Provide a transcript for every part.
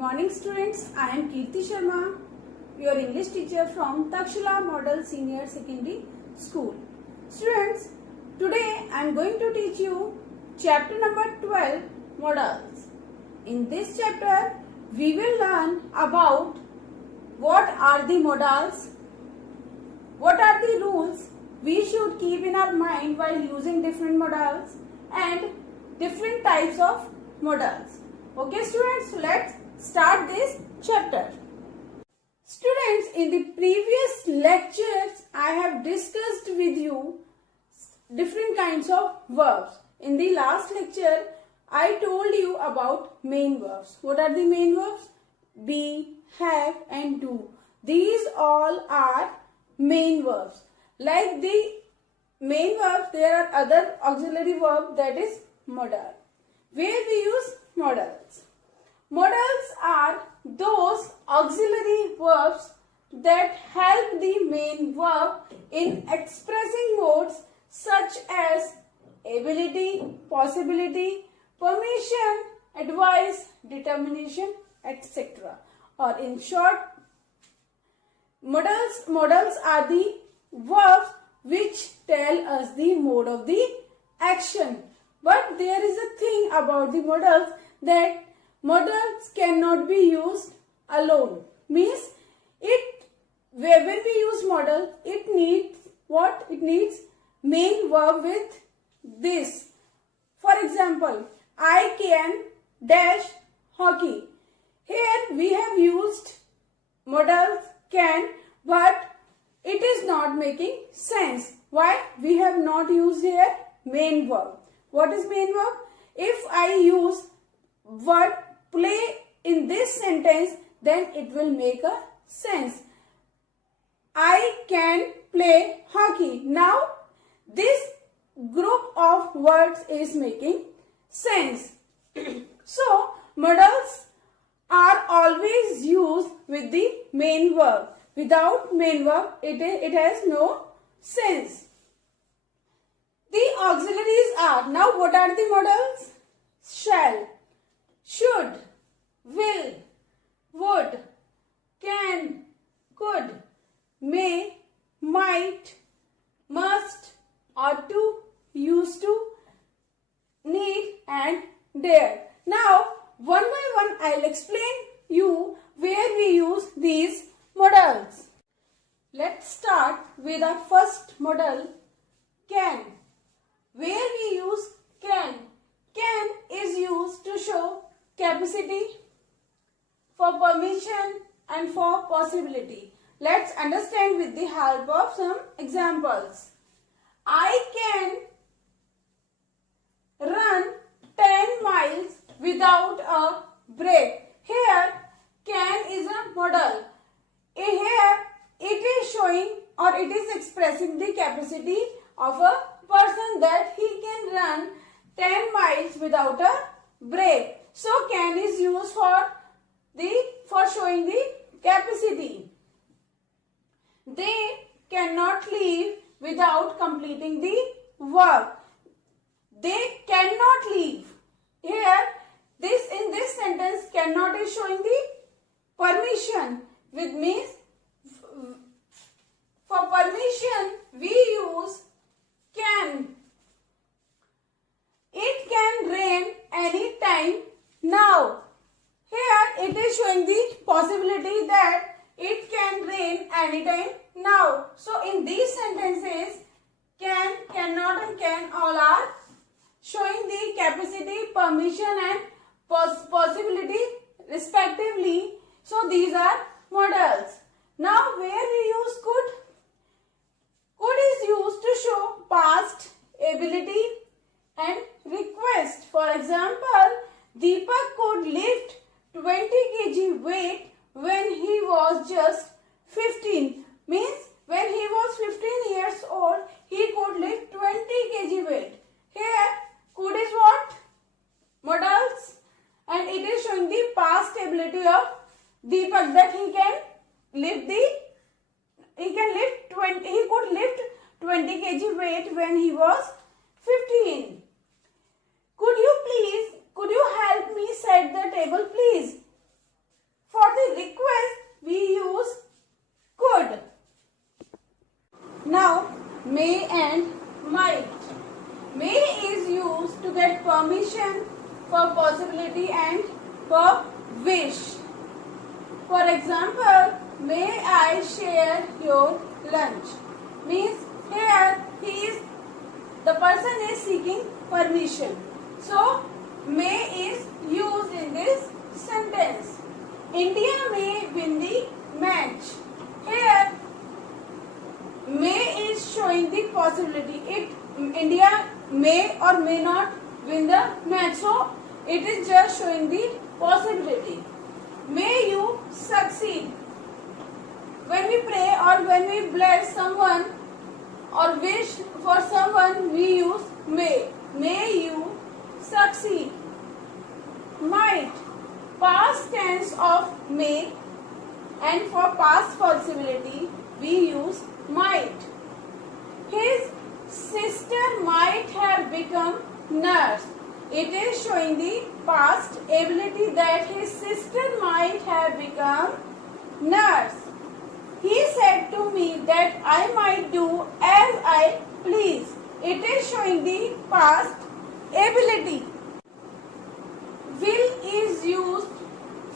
morning students, I am Kirti Sharma, your English teacher from Takshila Model Senior Secondary School. Students, today I am going to teach you chapter number 12, Modals. In this chapter, we will learn about what are the modals, what are the rules we should keep in our mind while using different modals and different types of modals. Okay students, let's start this chapter. Students, in the previous lectures, I have discussed with you different kinds of verbs. In the last lecture, I told you about main verbs. What are the main verbs? Be, have and do. These all are main verbs. Like the main verbs, there are other auxiliary verbs, that is modal. Where we use modals? Modals are those auxiliary verbs that help the main verb in expressing modes such as ability, possibility, permission, advice, determination, etc. Or in short, modals are the verbs which tell us the mode of the action. But there is a thing about the modals, that modals cannot be used alone. Means when we use modal, it needs what? It needs main verb with this. For example, I can dash hockey. Here we have used modal can, but it is not making sense. Why? We have not used here main verb. What is main verb? If I use word play in this sentence, then it will make a sense. I can play hockey. Now, this group of words is making sense. So, modals are always used with the main verb. Without main verb, it has no sense. The auxiliaries are, now what are the modals? Shall, should, will, would, can, could, may, might, must, ought to, used to, need and dare. Now, one by one I'll explain you where we use these modals. Let's start with our first modal, can. Where we use can. Can is used to show capacity, for permission and for possibility. Let's understand with the help of some examples. I can run 10 miles without a break. Here, can is a modal. Here, it is showing or it is expressing the capacity of a person that he can run 10 miles without a break. So, can is used for showing the capacity. They cannot leave without completing the work. They cannot leave. Here, in this sentence, cannot is showing the permission, which means for permission we use can. It can rain anytime now. Here it is showing the possibility that it can rain anytime now. So in these sentences, can, cannot and can all are showing the capacity, permission and possibility respectively. So these are modals. Now where we use could? Could is used to show past, ability and request. For example, Deepak could lift 20 kg weight when he was just 15. Means when he was 15 years old, he could lift 20 kg weight. Here, could is what? Modals. And it is showing the past ability of Deepak that he could lift 20 kg weight when he was 15. Could you help me set the table please? for the request we use could. Now may and might. May is used to get permission, for possibility and for wish. For example, may I share your lunch? Means here the person is seeking permission. So may is used in this sentence. India may win the match. Here may is showing the possibility. India may or may not win the match. So it is just showing the possibility. May you succeed. When we pray or when we bless someone or wish for someone, we use may. May you succeed. Might. Past tense of may, and for past possibility we use might. His sister might have become nurse. It is showing the past ability that his sister might have become nurse. He said to me that I might do as I please. It is showing the past ability. Will is used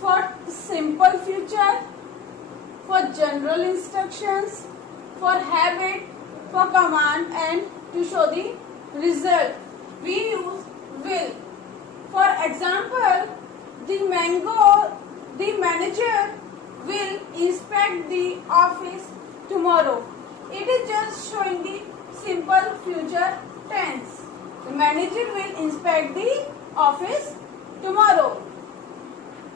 for simple future, for general instructions, for habit, for command, and to show the result. We use will. For example, the manager will inspect the office tomorrow. It is just showing the simple future tense. The manager will inspect the office tomorrow.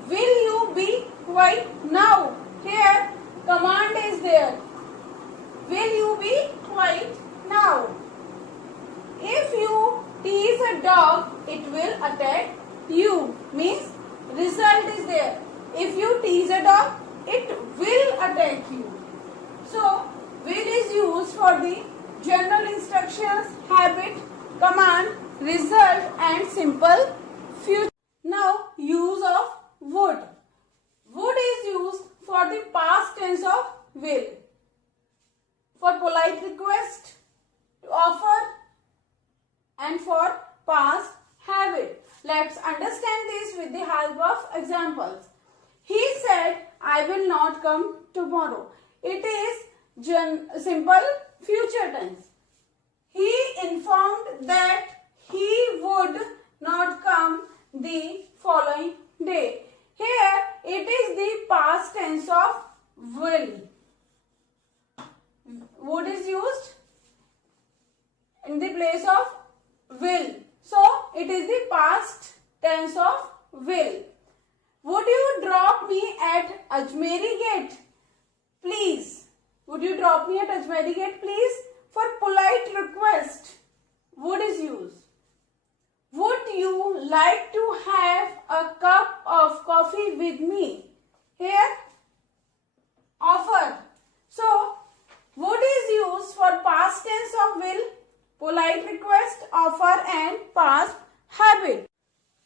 Will you be quiet now? Here command is there. Will you be quiet now? If you tease a dog, it will attack you. Means result is there. If you tease a dog, it will attack you. So will is used for the general instructions, habit, command, result, and simple future. Now use of would. Would is used for the past tense of will. For polite request, to offer, and for past habit. Let's understand this with the help of examples. He said, I will not come tomorrow. It is simple future tense. He informed that he would not come the following day. Here it is the past tense of will. Would is used in the place of will. So it is the past tense of will. Would you drop me at Ajmeri Gate? Please. Would you drop me at Ajmeri Gate, please? For polite request, would is used. Would you like to have a cup of coffee with me? Here, offer. So, would is used for past tense of will, polite request, offer, and past habit.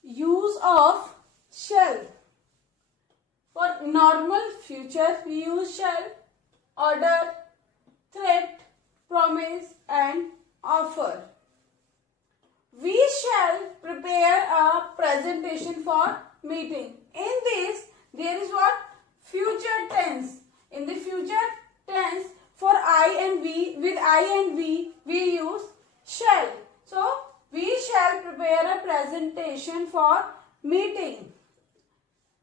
Use of shall. For normal future, we use shall, order, threat, promise, and offer. We shall prepare a presentation for meeting. In this, there is what? Future tense. In the future tense, for I and we, with I and we use shall. So, we shall prepare a presentation for meeting.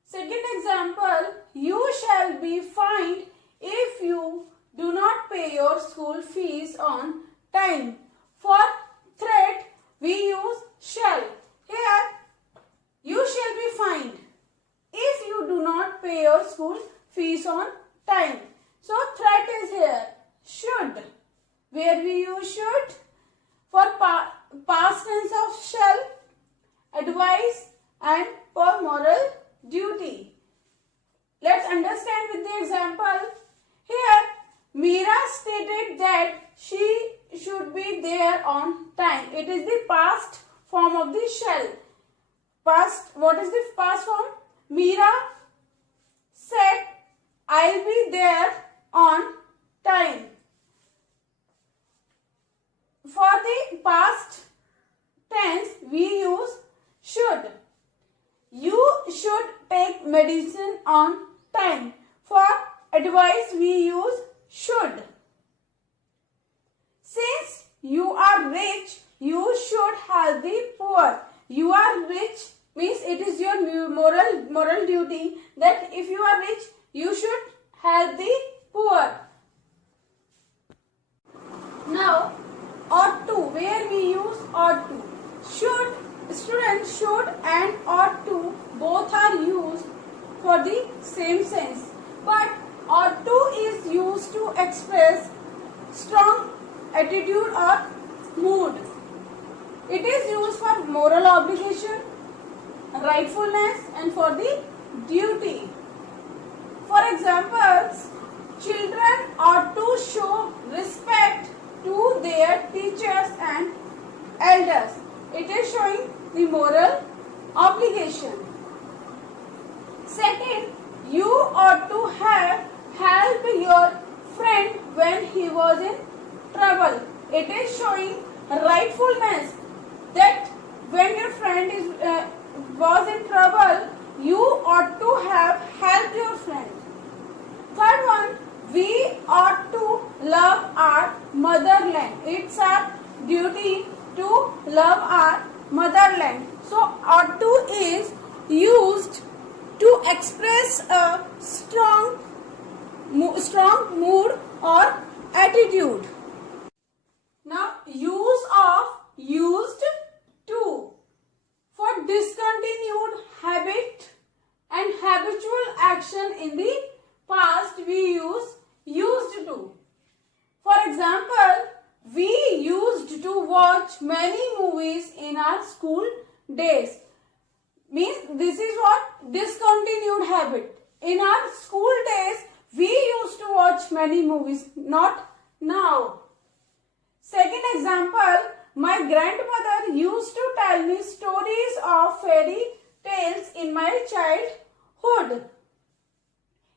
Second example, you shall be fined if you do not pay your school fees on time. For threat, we use shall. Here, you shall be fined if you do not pay your school fees on time. So, threat is here. Should. Where we use should. For past tense of shall, advise, and for moral duty. Let's understand with the example. Here, Meera stated that she should be there on time. It is the past form of the shall. Past, what is the past form? Meera I'll be there on time. For the past tense, we use should. You should take medicine on time. For advice, we use should. Since you are rich, you should help the poor. You are rich means it is your moral duty that if you are rich, you should help the poor. Now, ought to, where we use ought to. Should, students, should and ought to both are used for the same sense. But ought to is used to express strong attitude or mood. It is used for moral obligation, rightfulness and for the duty. For examples, children ought to show respect to their teachers and elders. It is showing the moral obligation. Second, you ought to have helped your friend when he was in trouble. It is showing rightfulness that when your friend was in trouble, you ought to have helped your friend. Third one, we ought to love our motherland. It's our duty to love our motherland. So ought to is used to express a strong mood or attitude. Now, use of used to. For discontinued habit and habitual action in the past, we use used to. For example, we used to watch many movies in our school days. Means this is what? Discontinued habit. In our school days, we used to watch many movies, not now. Second example, my grandmother used to tell me stories of fairy tales in my childhood.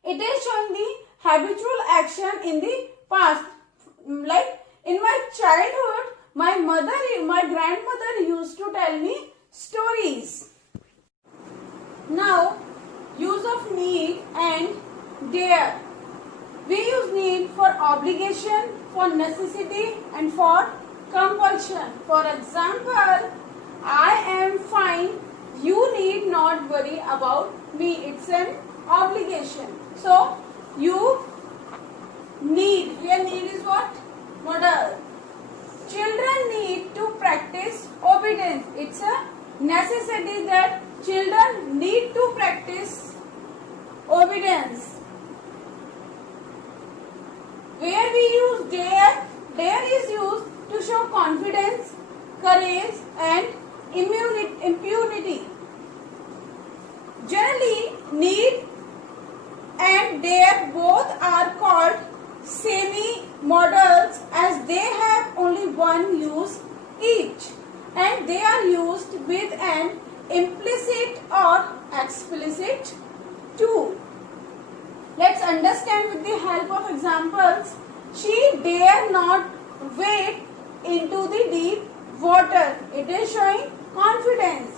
It is showing the habitual action in the past. Like in my childhood, my grandmother used to tell me stories. Now, use of need and dare. We use need for obligation, for necessity and for compulsion. For example, I am fine, you need not worry about me. It's an obligation. So, you need. Here need is what? Modal. Children need to practice obedience. It's a necessity that children need to practice obedience. Where we use dare, dare is used to show confidence, courage and impunity. Generally, need and dare both are called semi-modals as they have only one use each and they are used with an implicit or explicit tool. Let's understand with the help of examples. She dare not wade into the deep water. It is showing confidence.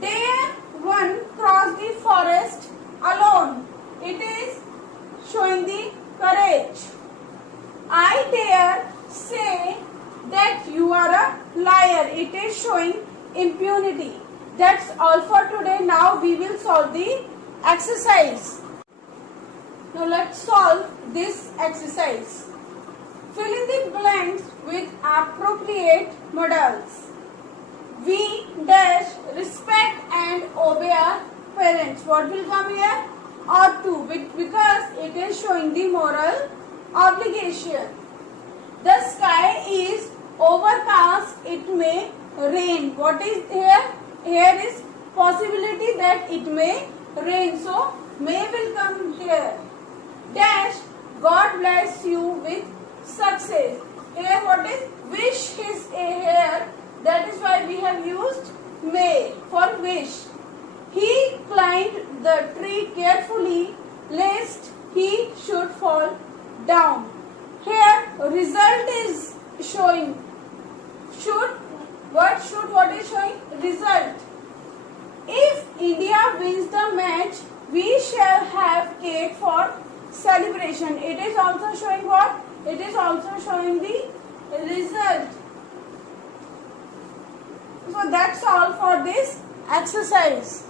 Dare one cross the forest alone. It is showing the courage. I dare say that you are a liar. It is showing impunity. That's all for today. Now we will solve the exercise. Now let's solve this exercise. Fill in the blanks with appropriate modals. We dash respect and obey our parents. What will come here? Ought to, because it is showing the moral obligation. The sky is overcast. It may rain. What is here? Here is possibility that it may rain. So may will come here. Dash, God bless you with success. Here what is? Wish is a here. That is why we have used may for wish. He climbed the tree carefully lest he should fall down. Here result is showing. What is showing? Result. If India wins the match, we shall have cake for celebration. It is also showing what? It is also showing the result. So that's all for this exercise.